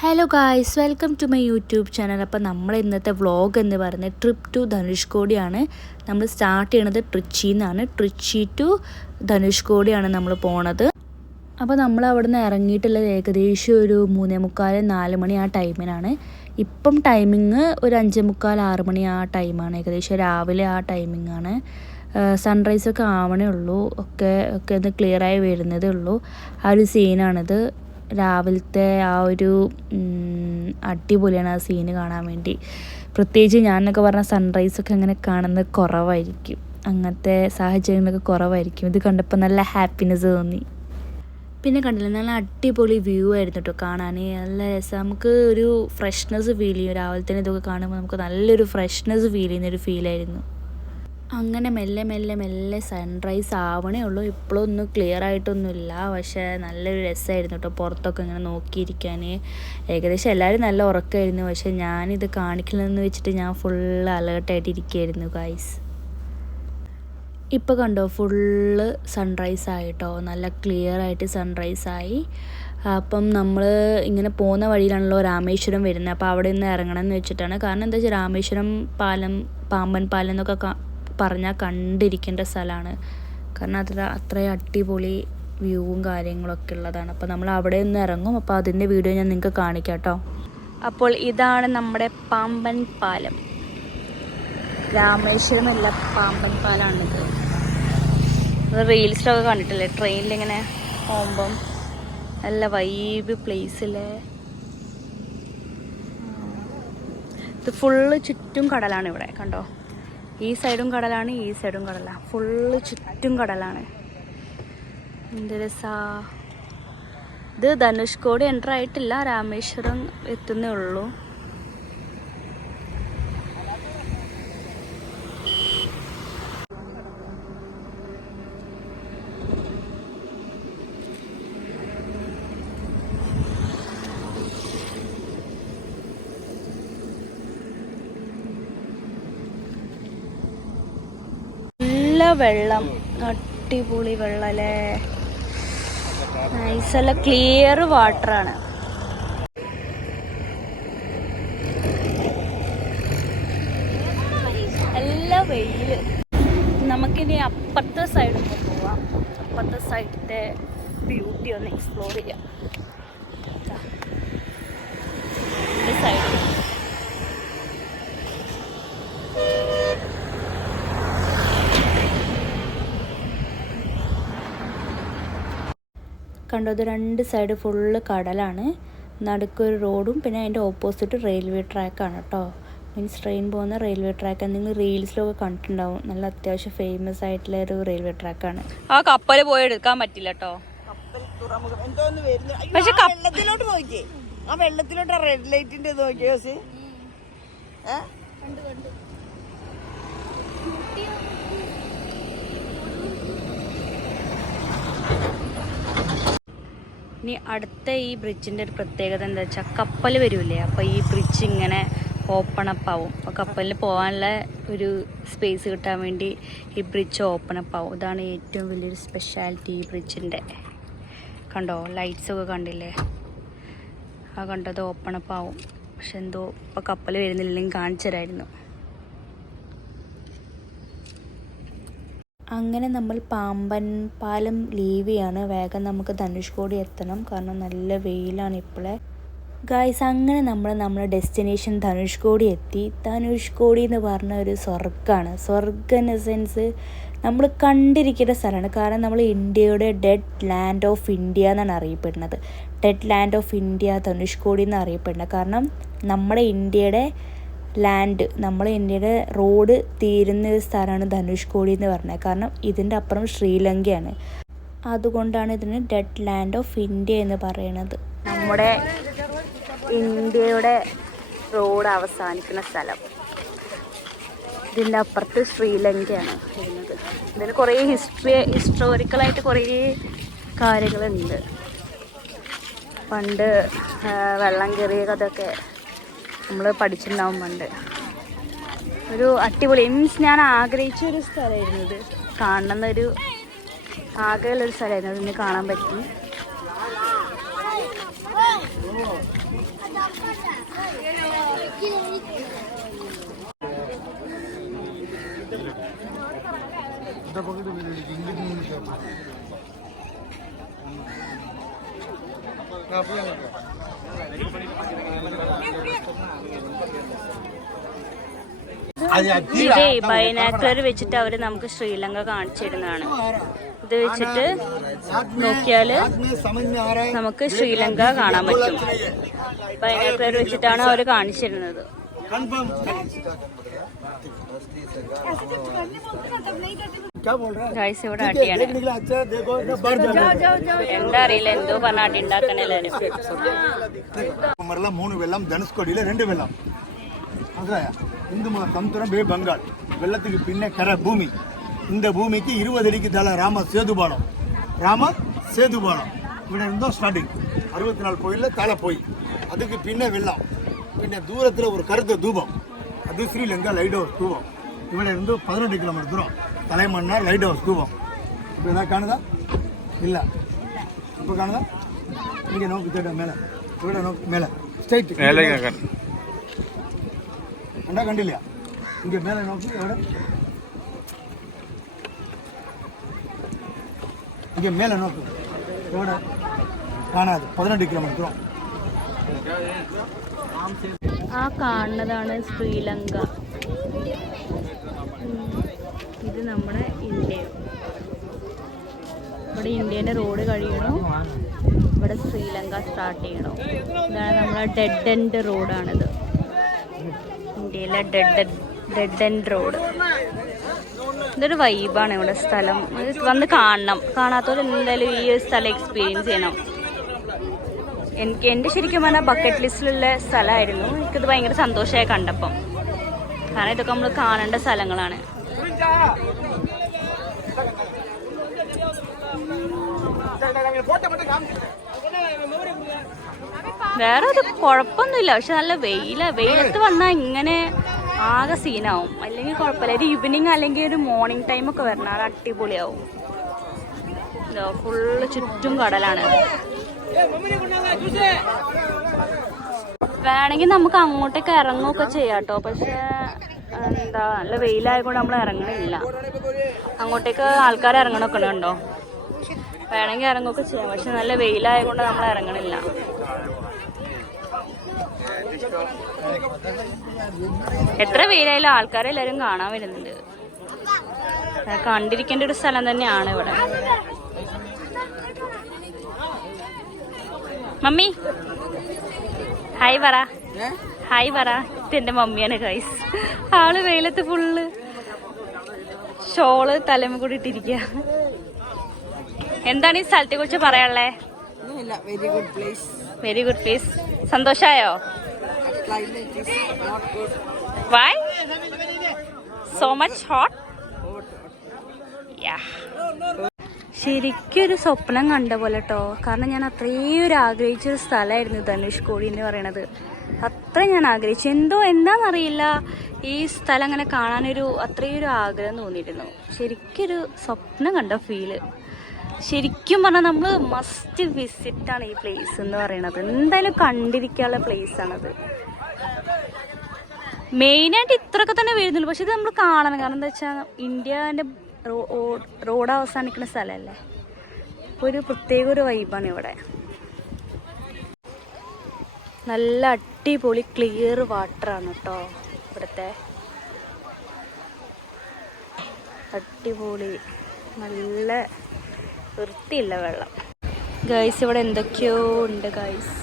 Hello guys, welcome to my YouTube channel. അപ്പോൾ നമ്മൾ ഇന്നത്തെ വ്ളോഗ് എന്ന് പറയുന്നത് ട്രിപ്പ് ടു ധനുഷ്കോടിയാണ്. നമ്മൾ സ്റ്റാർട്ട് ചെയ്യണത് ട്രിച്ചിയിൽ നിന്നാണ്. ട്രിച്ചി ടു ധനുഷ്കോടിയാണ് നമ്മൾ പോണത്. അപ്പോൾ നമ്മൾ അവിടെ നിന്ന് ഇറങ്ങിയിട്ടുള്ളത് ഏകദേശം ഒരു 3:45-4 മണി ആ ടൈമിനാണ്. ഇപ്പം ടൈമിങ് ഒരു 5:45-6 മണി ആ ടൈമാണ്. ഏകദേശം രാവിലെ ആ ടൈമിങ്ങാണ്. സൺറൈസൊക്കെ ആവണേ ഉള്ളൂ, ഒക്കെ ഒന്ന് ക്ലിയറായി വരുന്നതേ ഉള്ളൂ. ആ ഒരു സീനാണിത്. രാവിലത്തെ ആ ഒരു അടിപൊളിയാണ് ആ സീന് കാണാൻ വേണ്ടി. പ്രത്യേകിച്ച് ഞാനൊക്കെ പറഞ്ഞാൽ സൺറൈസൊക്കെ അങ്ങനെ കാണുന്നത് കുറവായിരിക്കും, അങ്ങനത്തെ സാഹചര്യങ്ങളൊക്കെ കുറവായിരിക്കും. ഇത് കണ്ടപ്പോൾ നല്ല ഹാപ്പിനെസ് തോന്നി. പിന്നെ കണ്ടില്ല, നല്ല അടിപൊളി വ്യൂ ആയിരുന്നു കേട്ടോ കാണാൻ. നല്ല രസം, നമുക്ക് ഒരു ഫ്രഷ്നെസ് ഫീൽ ചെയ്യും. രാവിലെ തന്നെ ഇതൊക്കെ കാണുമ്പോൾ നമുക്ക് നല്ലൊരു ഫ്രഷ്നെസ് ഫീൽ ചെയ്യുന്നൊരു ഫീലായിരുന്നു. അങ്ങനെ മെല്ലെ മെല്ലെ മെല്ലെ സൺറൈസ് ആവണേ ഉള്ളൂ. ഇപ്പോഴൊന്നും ക്ലിയർ ആയിട്ടൊന്നുമില്ല, പക്ഷേ നല്ലൊരു രസമായിരുന്നു കേട്ടോ പുറത്തൊക്കെ ഇങ്ങനെ നോക്കിയിരിക്കാൻ. ഏകദേശം എല്ലാവരും നല്ല ഉറക്കമായിരുന്നു, പക്ഷേ ഞാനിത് കാണിക്കണമെന്ന് വെച്ചിട്ട് ഞാൻ ഫുള്ള് അലേർട്ടായിട്ട് ഇരിക്കുകയായിരുന്നു ഗൈസ്. ഇപ്പോൾ കണ്ടോ, ഫുള്ള് സൺറൈസ് ആയിട്ടോ, നല്ല ക്ലിയർ ആയിട്ട് സൺറൈസ് ആയി. അപ്പം നമ്മൾ ഇങ്ങനെ പോകുന്ന വഴിയിലാണല്ലോ രാമേശ്വരം വരുന്നത്. അപ്പോൾ അവിടെ നിന്ന് ഇറങ്ങണം എന്ന് വെച്ചിട്ടാണ്. കാരണം എന്താ വെച്ചാൽ രാമേശ്വരം പാലം, പാമ്പൻ പാലം എന്നൊക്കെ പറഞ്ഞാൽ കണ്ടിരിക്കേണ്ട സ്ഥലമാണ്. കാരണം അത്രയും അടിപൊളി വ്യൂവും കാര്യങ്ങളൊക്കെ ഉള്ളതാണ്. അപ്പോൾ നമ്മൾ അവിടെ നിന്ന് ഇറങ്ങും. അപ്പോൾ അതിൻ്റെ വീഡിയോ ഞാൻ നിങ്ങൾക്ക് കാണിക്കാം കേട്ടോ. അപ്പോൾ ഇതാണ് നമ്മുടെ പാമ്പൻ പാലം. രാമേശ്വരമല്ല, പാമ്പൻ പാലമാണിത്. അത് റീൽസിലൊക്കെ കണ്ടിട്ടില്ലേ, ട്രെയിനിലിങ്ങനെ പോകുമ്പം നല്ല വൈബ് പ്ലേസിലെ. ഇത് ഫുള്ള് ചുറ്റും കടലാണ് ഇവിടെ കണ്ടോ. ഈ സൈഡും കടലാണ്, ഈ സൈഡും കടലാണ്, ഫുള്ള് ചുറ്റും കടലാണ്. എന്ത് രസാ. ഇത് ധനുഷ്കോടി എൻ്റർ ആയിട്ടില്ല, രാമേശ്വരം എത്തുന്നേ ഉള്ളൂ. വെള്ളം, അടിപൊളി വെള്ളം അല്ലേ, നൈസല്ല ക്ലിയർ വാട്ടറാണ്. നല്ല വെയില്. നമുക്കിനി അപ്പുറത്തെ സൈഡൊക്കെ പോവാം. അപ്പുറത്തെ സൈഡിൻ്റെ ബ്യൂട്ടി ഒന്ന് എക്സ്പ്ലോർ ചെയ്യാം. സൈഡ് കണ്ടോ, ഇത് രണ്ട് സൈഡ് ഫുള്ള് കടലാണ്, നടുക്കൊരു റോഡും പിന്നെ അതിൻ്റെ ഓപ്പോസിറ്റ് റെയിൽവേ ട്രാക്കാണ് കേട്ടോ. മീൻസ് ട്രെയിൻ പോകുന്ന റെയിൽവേ ട്രാക്ക്. നിങ്ങൾ റീൽസിലൊക്കെ കണ്ടിട്ടുണ്ടാവും, നല്ല അത്യാവശ്യം ഫേമസ് ആയിട്ടുള്ള ഒരു റെയിൽവേ ട്രാക്കാണ്. ആ കപ്പൽ പോയി എടുക്കാൻ പറ്റില്ല കേട്ടോ. പക്ഷെ വെള്ളത്തിലോട്ട് നോക്കിയേ, ആ വെള്ളത്തിലോട്ട് റെഡ് ലൈറ്റിന്റെ നോക്കിയോ. ഇനി അടുത്ത ഈ ബ്രിഡ്ജിൻ്റെ ഒരു പ്രത്യേകത എന്താ വെച്ചാൽ, കപ്പൽ വരില്ലേ, അപ്പോൾ ഈ ബ്രിഡ്ജ് ഇങ്ങനെ ഓപ്പൺ അപ്പ് ആവും. അപ്പോൾ കപ്പലിൽ പോകാനുള്ള ഒരു സ്പേസ് കിട്ടാൻ വേണ്ടി ഈ ബ്രിഡ്ജ് ഓപ്പൺ അപ്പ് ആവും. ഇതാണ് ഏറ്റവും വലിയൊരു സ്പെഷ്യാലിറ്റി ഈ ബ്രിഡ്ജിൻ്റെ. കണ്ടോ, ലൈറ്റ്സൊക്കെ കണ്ടില്ലേ, ആ കണ്ടത് ഓപ്പൺ അപ്പ് ആവും. പക്ഷെ എന്തോ ഇപ്പോൾ കപ്പൽ വരുന്നില്ലെങ്കിൽ കാണിച്ചു തരായിരുന്നു. അങ്ങനെ നമ്മൾ പാമ്പൻ പാലം ലീവ് ചെയ്യാണ്. വേഗം നമുക്ക് ധനുഷ്കോടി എത്തണം, കാരണം നല്ല വെയിലാണ് ഇപ്പോഴേ ഗായ്സ്. അങ്ങനെ നമ്മുടെ ഡെസ്റ്റിനേഷൻ ധനുഷ്കോടി എത്തി. ധനുഷ്കോടി എന്ന് പറഞ്ഞ ഒരു സ്വർഗ്ഗമാണ്. സ്വർഗ്ഗം ഇൻ എ സെൻസ് നമ്മൾ കണ്ടിരിക്കേണ്ട സ്ഥലമാണ്. കാരണം നമ്മൾ ഇന്ത്യയുടെ ഡെഡ് ലാൻഡ് ഓഫ് ഇന്ത്യ എന്നാണ് അറിയപ്പെടുന്നത്. Dead land of India Dhanushkodi എന്ന് അറിയപ്പെടുന്നത്. കാരണം നമ്മുടെ ഇന്ത്യയുടെ ലാൻഡ്, നമ്മളെ ഇന്ത്യയുടെ റോഡ് തീരുന്ന ഒരു സ്ഥലമാണ് ധനുഷ്കോടി എന്ന് പറഞ്ഞത്. കാരണം ഇതിൻ്റെ അപ്പുറം ശ്രീലങ്കയാണ്, അതുകൊണ്ടാണ് ഇതിന് ഡെഡ് ലാൻഡ് ഓഫ് ഇന്ത്യ എന്ന് പറയുന്നത്. നമ്മുടെ ഇന്ത്യയുടെ റോഡ് അവസാനിക്കുന്ന സ്ഥലം. ഇതിൻ്റെ അപ്പുറത്ത് ശ്രീലങ്കയാണ് വരുന്നത്. ഇതിന് കുറേ ഹിസ്റ്റോറിക്കലായിട്ട് കുറേ കാര്യങ്ങളുണ്ട്. പണ്ട് വെള്ളം കയറിയ കഥയൊക്കെ നമ്മൾ പഠിച്ചിട്ടുണ്ടാവും പണ്ട്. ഒരു അടിപൊളി, മീൻസ് ഞാൻ ആഗ്രഹിച്ച ഒരു സ്ഥലമായിരുന്നു ഇത്. കാണുന്നൊരു ആകെയുള്ളൊരു സ്ഥലമായിരുന്നു, അതിന് കാണാൻ പറ്റി. ഇതേ ബൈനാക്കുലർ വെച്ചിട്ട് അവര് നമുക്ക് ശ്രീലങ്ക കാണിച്ചിരുന്നതാണ്. ഇത് വെച്ചിട്ട് നോക്കിയാല് നമുക്ക് ശ്രീലങ്ക കാണാൻ പറ്റും. ബൈനാക്കുലർ വെച്ചിട്ടാണ് അവര് കാണിച്ചിരുന്നത്. ഗൈസ് ഇവിടെ അടിയാണ്. എന്താ അറിയില്ല, എന്തോ പറഞ്ഞ അടി ഉണ്ടാക്കണ എല്ലാരും. 3 വെള്ളം, ധനുഷ്കോടിയിലെ 2 വെള്ളം. ഹിന്ദുമാ സമുദ്രം ബേ ബംഗാൾ വെള്ളത്തിന് പിന്നെ കര ഭൂമി. இந்த ഭൂമിക്ക് 20 അടിക്ക് തല രാമ സേതുപാളം. ഇവിടെ എന്തോ സ്റ്റാർട്ടിങ് 64 പോയില്ല തല പോയി. அதுக்கு പിന്നെ വെള്ളം. പിന്നെ ദൂരത്തിൽ ഒരു കറുത്ത ധൂപം, അത് ശ്രീലങ്ക ലൈറ്റ് ഹൗസ് ധൂപം. ഇവിടെ എന്തോ 18 കിലോമീറ്റർ ദൂരം തലൈമണ്ണ ലൈറ്റ് ഹൗസ് ധൂപം. ഇപ്പോൾ ഇതാ കാണുതാ? ഇല്ല. ഇപ്പോൾ കാണുതാ? ഇങ്ങനെ നോക്കി ചേട്ടാ മേലെ, ഇവിടെ നോക്കി മേലെ സ്ട്രൈറ്റ് കണ്ടാ കണ്ടില്ല? ഇങ്ങനെ മേലെ നോക്കി എവിടെ? ഇങ്ങനെ മേലെ നോക്ക് എവിടെ? കാണാതെ 18 കിലോമീറ്റർ ദൂരം. ആ കാണുന്നതാണ് ശ്രീലങ്ക. ഇത് നമ്മുടെ ഇന്ത്യ. ഇവിടെ ഇന്ത്യൻ്റെ റോഡ് കഴിയണോ, ഇവിടെ ശ്രീലങ്ക സ്റ്റാർട്ട് ചെയ്യണോ. ഇതാണ് നമ്മളെ ഡെഡ് എൻഡ് റോഡാണിത്. ഇന്ത്യയിലെ ഡെഡ് എൻഡ് റോഡ്. ഇതൊരു വൈബാണ് ഇവിടെ സ്ഥലം. വന്ന് കാണണം. കാണാത്തവർ എന്തായാലും ഈ ഒരു സ്ഥലം എക്സ്പീരിയൻസ് ചെയ്യണം. എൻ്റെ ശരിക്കും പറഞ്ഞാൽ ബക്കറ്റ് ലിസ്റ്റിലുള്ള സ്ഥലമായിരുന്നു. എനിക്കിത് ഭയങ്കര സന്തോഷമായി കണ്ടപ്പം. കാരണം ഇതൊക്കെ നമ്മൾ കാണേണ്ട സ്ഥലങ്ങളാണ്. വേറെ ഒരു കുഴപ്പമൊന്നുമില്ല, പക്ഷെ നല്ല വെയിലത്ത് വന്നാൽ ഇങ്ങനെ ആകെ സീനാവും. അല്ലെങ്കിൽ കുഴപ്പമില്ല. ഒരു ഈവനിങ് അല്ലെങ്കിൽ ഒരു മോർണിംഗ് ടൈമൊക്കെ വരണം, അത് അടിപൊളിയാവും. ഫുള്ള് ചുറ്റും കടലാണ്. വേണമെങ്കിൽ നമുക്ക് അങ്ങോട്ടേക്ക് ഇറങ്ങുകയൊക്കെ ചെയ്യാം കേട്ടോ. പക്ഷെ എന്താ നല്ല വെയിലായതുകൊണ്ട് നമ്മൾ ഇറങ്ങണില്ല. അങ്ങോട്ടേക്ക് ആൾക്കാർ ഇറങ്ങണമൊക്കെ ഉണ്ടോ? വേണമെങ്കിൽ ഇറങ്ങുകയൊക്കെ ചെയ്യാം, പക്ഷെ നല്ല വെയിലായതുകൊണ്ട് നമ്മൾ ഇറങ്ങണില്ല. എത്ര വെയിലായാലും ആൾക്കാരെല്ലാരും കാണാൻ വരുന്നുണ്ട്. കണ്ടിരിക്കേണ്ട ഒരു സ്ഥലം തന്നെയാണ് ഇവിടെ. മമ്മി ഹായ് പറ, ഹായ് പറ. ഇതെന്റെ മമ്മിയാണ് ഗൈസ്. ആള് വെയിലത്ത് ഫുള്ള് ഷോള് തലമ കൂടി ഇട്ടിരിക്കുക. എന്താണ് ഈ സ്ഥലത്തെ കുറിച്ച് പറയാനുള്ളേ? Very good place. സന്തോഷായോ? Why? So much hot? Yeah. ശരിക്കൊരു സ്വപ്നം കണ്ട പോലെ കേട്ടോ. കാരണം ഞാൻ അത്രയും ഒരു ആഗ്രഹിച്ചൊരു സ്ഥലമായിരുന്നു ധനുഷ്കോടി എന്ന് പറയണത്. അത്ര ഞാൻ ആഗ്രഹിച്ചു. എന്താണെന്നറിയില്ല, ഈ സ്ഥലം അങ്ങനെ കാണാനൊരു അത്രയും ഒരു ആഗ്രഹം തോന്നിയിരുന്നു. ശരിക്കൊരു സ്വപ്നം കണ്ട ഫീല്. ശരിക്കും പറഞ്ഞാൽ നമ്മൾ മസ്റ്റ് വിസിറ്റാണ് ഈ പ്ലേസ് എന്ന് പറയണത്. എന്തായാലും കണ്ടിരിക്കാനുള്ള പ്ലേസാണത്. മെയിനായിട്ട് ഇത്രയൊക്കെ തന്നെ വരുന്നുള്ളൂ. പക്ഷെ ഇത് നമ്മൾ കാണണം. കാരണം എന്താ വെച്ചാൽ ഇന്ത്യൻ്റെ റോഡ് അവസാനിക്കുന്ന സ്ഥലമല്ലേ. ഒരു പ്രത്യേക ഒരു വൈബാണ് ഇവിടെ. നല്ല അടിപൊളി ക്ലിയർ വാട്ടറാണ് കേട്ടോ ഇവിടുത്തെ. അടിപൊളി, നല്ല വൃത്തിയില്ല വെള്ളം. ഗൈസ് ഇവിടെ എന്തൊക്കെയോ ഉണ്ട് ഗൈസ്.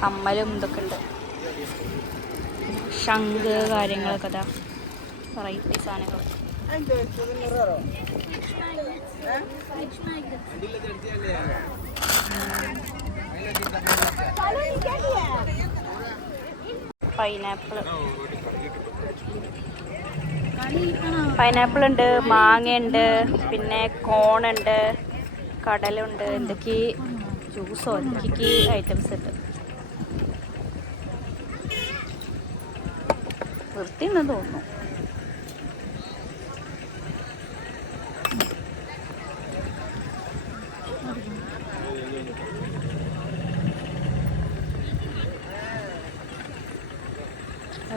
കമ്മലും ഇതൊക്കെ ഉണ്ട്, ശംഖ് കാര്യങ്ങളൊക്കെ. ഇതാ വെറൈറ്റി സാധനങ്ങൾ. പൈനാപ്പിൾ ഉണ്ട്, മാങ്ങയുണ്ട്, പിന്നെ കോണുണ്ട്, കടലുണ്ട്, എന്തൊക്കെ ജ്യൂസോ എന്തൊക്കെ ഐറ്റംസ് ഉണ്ട്. വൃത്തിയുണ്ടെന്ന് തോന്നുന്നു.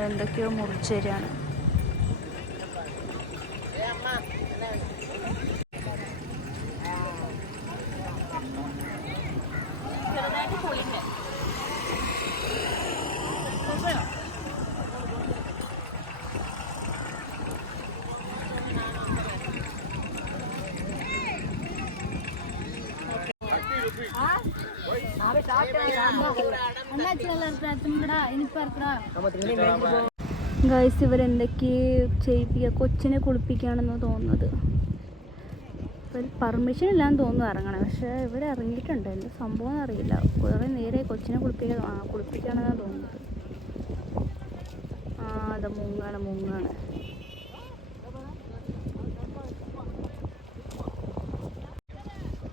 എന്തൊക്കെയോ മുറിച്ചു തരാണ്. ഗൈസ് ഇവരെന്തൊക്കെയോ ചെയ്യിപ്പിക്കുക, കൊച്ചിനെ കുളിപ്പിക്കുകയാണെന്ന് തോന്നുന്നത്. പെർമിഷൻ ഇല്ലാന്ന് തോന്നുന്നു ഇറങ്ങണം, പക്ഷേ ഇവർ ഇറങ്ങിയിട്ടുണ്ട്. എന്താ സംഭവം അറിയില്ല. കുറേ നേരെ കൊച്ചിനെ കുളിപ്പിക്കുകയാണെന്നാണ് തോന്നുന്നത്. അത് മുങ്ങാണ്.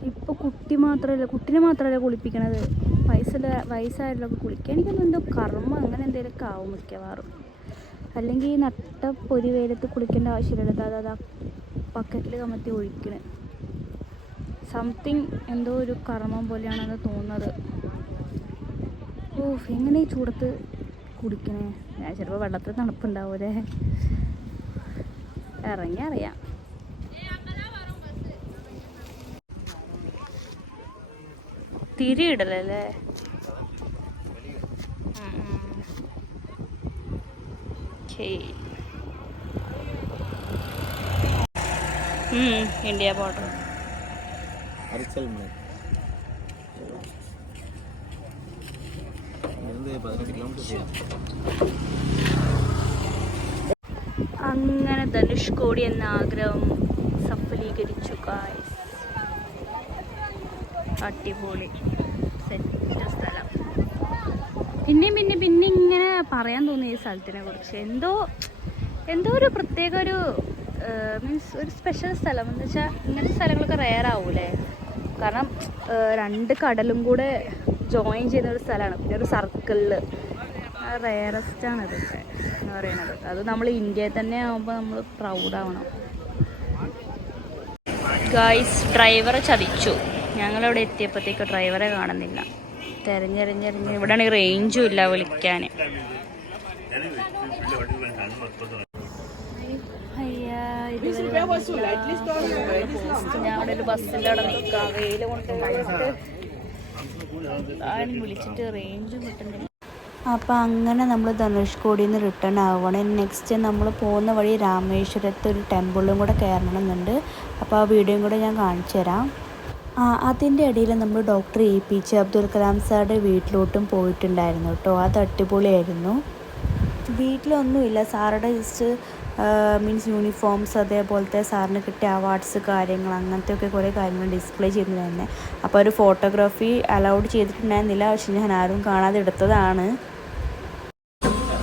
ഇപ്പോൾ കുട്ടിനെ മാത്രമല്ല കുളിപ്പിക്കണത്, വയസ്സായാലൊക്കെ കുളിക്കുക. എനിക്കൊന്നും എന്തോ കർമ്മ അങ്ങനെ എന്തെങ്കിലുമൊക്കെ ആവും മിക്കവാറും. അല്ലെങ്കിൽ ഈ നട്ട പൊരി വെയിലത്ത് കുളിക്കേണ്ട ആവശ്യമില്ലല്ലോ. അതാ ബക്കറ്റിൽ കമത്തി ഒഴിക്കണേ. സംതിങ് എന്തോ ഒരു കർമ്മം പോലെയാണെന്ന് തോന്നുന്നത്. എങ്ങനെ ഈ ചൂടത്ത് കുടിക്കണേ? ഞാൻ ചിലപ്പോൾ വെള്ളത്തിൽ തണുപ്പുണ്ടാവൂലേ, ഇറങ്ങി അറിയാം. തിരിയിടലല്ലേ? India border. അങ്ങനെ ധനുഷ്കോടി എന്ന ആഗ്രഹം സഫലീകരിച്ചു ഗായ്സ്. അടിപൊളി സെറ്റ് സ്ഥലം. പിന്നെ ഇങ്ങനെ പറയാൻ തോന്നി ഈ സ്ഥലത്തിനെ കുറിച്ച്. എന്തോ ഒരു പ്രത്യേക ഒരു മീൻസ് ഒരു സ്പെഷ്യൽ സ്ഥലം എന്ന് വെച്ചാൽ ഇങ്ങനത്തെ സ്ഥലങ്ങളൊക്കെ റെയർ ആവൂലേ. കാരണം 2 കടലും കൂടെ ജോയിൻ ചെയ്യുന്ന ഒരു സ്ഥലമാണ്. പിന്നെ ഒരു സർക്കിളിൽ റെയറസ്റ്റാണ് ഇതൊക്കെ എന്ന് പറയുന്നത്. അത് നമ്മൾ ഇന്ത്യയിൽ തന്നെ ആകുമ്പോൾ നമ്മൾ പ്രൗഡാവണം. ഗായ്സ് ഡ്രൈവറെ ചതിച്ചു. ഞങ്ങളവിടെ എത്തിയപ്പോഴത്തേക്ക് ഡ്രൈവറെ കാണുന്നില്ല. തിരഞ്ഞെറിഞ്ഞ് ഇവിടെയാണെങ്കിൽ റേഞ്ചും ഇല്ല വിളിക്കാൻ. ഞാൻ അവിടെ ഒരു ബസ്സിൻ്റെ അവിടെ നിൽക്കാം. വെയിൽ കൊണ്ട് വിളിച്ചിട്ട് റേഞ്ചും കിട്ടുന്നില്ല. അപ്പോൾ അങ്ങനെ നമ്മൾ ധനുഷ്കോടിയിൽ നിന്ന് റിട്ടേൺ ആവുകയാണ്. നെക്സ്റ്റ് നമ്മൾ പോകുന്ന വഴി രാമേശ്വരത്ത് ഒരു ടെമ്പിളും കൂടെ കയറണം എന്നുണ്ട്. അപ്പോൾ ആ വീഡിയോയും കൂടെ ഞാൻ കാണിച്ചു തരാം. അതിൻ്റെ ഇടയിൽ നമ്മൾ ഡോക്ടർ APJ അബ്ദുൽ കലാം സാറുടെ വീട്ടിലോട്ടും പോയിട്ടുണ്ടായിരുന്നു കേട്ടോ. അത് അടിപൊളിയായിരുന്നു. വീട്ടിലൊന്നുമില്ല, സാറുടെ ജസ്റ്റ് മീൻസ് യൂണിഫോംസ്, അതേപോലത്തെ സാറിന് കിട്ടിയ അവാർഡ്സ് കാര്യങ്ങൾ, അങ്ങനത്തെയൊക്കെ കുറേ കാര്യങ്ങൾ ഡിസ്പ്ലേ ചെയ്യുന്നതായിരുന്നു. അപ്പോൾ ഒരു ഫോട്ടോഗ്രാഫി അലൗഡ് ചെയ്തിട്ടുണ്ടായിരുന്നില്ല, പക്ഷെ ഞാൻ ആരും കാണാതെ എടുത്തതാണ്.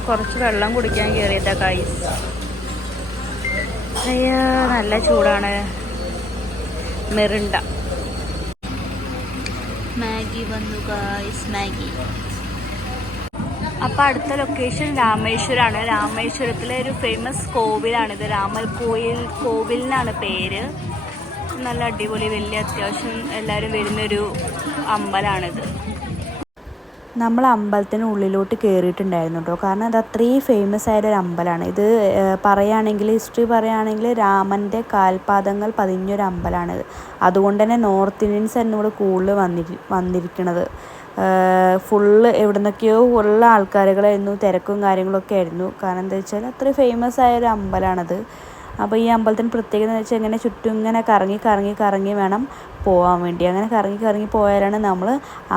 കുറച്ച് വെള്ളം കുടിക്കാൻ കയറിയതാ ഗൈസ്. നല്ല ചൂടാണ്. മിറിണ്ട മാഗി വന്നു ഗൈസ്, മാഗി. അപ്പോൾ അടുത്ത ലൊക്കേഷൻ രാമേശ്വരമാണ്. രാമേശ്വരത്തിലെ ഒരു ഫേമസ് കോവിലാണിത്. രാമൽ കോവിൽ എന്നാണ് പേര്. നല്ല അടിപൊളി വലിയ അത്യാവശ്യം എല്ലാവരും വരുന്നൊരു അമ്പലമാണിത്. നമ്മൾ അമ്പലത്തിന് ഉള്ളിലോട്ട് കയറിയിട്ടുണ്ടായിരുന്നു കേട്ടോ. കാരണം അത് അത്രയും ഫേമസ് ആയൊരു അമ്പലമാണ് ഇത്. ഹിസ്റ്ററി പറയുകയാണെങ്കിൽ രാമൻ്റെ കാൽപാദങ്ങൾ പതിഞ്ഞൊരു അമ്പലമാണിത്. അതുകൊണ്ട് തന്നെ നോർത്ത് ഇന്ത്യൻസ് എന്നോട് കൂടുതൽ വന്നിരിക്കുന്നത്. ഫുള്ള് എവിടെ നിന്നൊക്കെയോ ഉള്ള ആൾക്കാരുകളായിരുന്നു, തിരക്കും കാര്യങ്ങളൊക്കെ ആയിരുന്നു. കാരണം എന്താ വെച്ചാൽ അത്രയും ഫേമസ് ആയൊരു അമ്പലമാണത്. അപ്പോൾ ഈ അമ്പലത്തിന് പ്രത്യേകത എന്ന് വെച്ചാൽ ഇങ്ങനെ ചുറ്റും ഇങ്ങനെ കറങ്ങി വേണം പോകാൻ വേണ്ടി. അങ്ങനെ കറങ്ങി പോയാലാണ് നമ്മൾ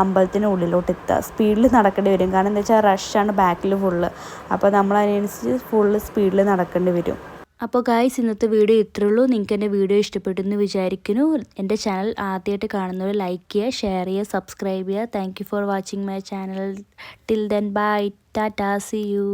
അമ്പലത്തിന് ഉള്ളിലോട്ട് എത്തുക. സ്പീഡിൽ നടക്കേണ്ടി വരും. കാരണം എന്താ വെച്ചാൽ റഷാണ് ബാക്കിൽ ഫുള്ള്. അപ്പോൾ നമ്മൾ അതിനനുസരിച്ച് ഫുള്ള് സ്പീഡിൽ നടക്കേണ്ടി വരും. അപ്പോൾ ഗായ്സ് ഇന്നത്തെ വീഡിയോ ഇത്രയേ ഉള്ളൂ. നിങ്ങൾക്ക് എൻ്റെ വീഡിയോ ഇഷ്ടപ്പെട്ടെന്ന് വിചാരിക്കുന്നു. എൻ്റെ ചാനൽ ആദ്യമായിട്ട് കാണുന്നവർ ലൈക്ക് ചെയ്യുക, ഷെയർ ചെയ്യുക, സബ്സ്ക്രൈബ് ചെയ്യുക. Thank you for watching my channel. Till then bye, tata, see U.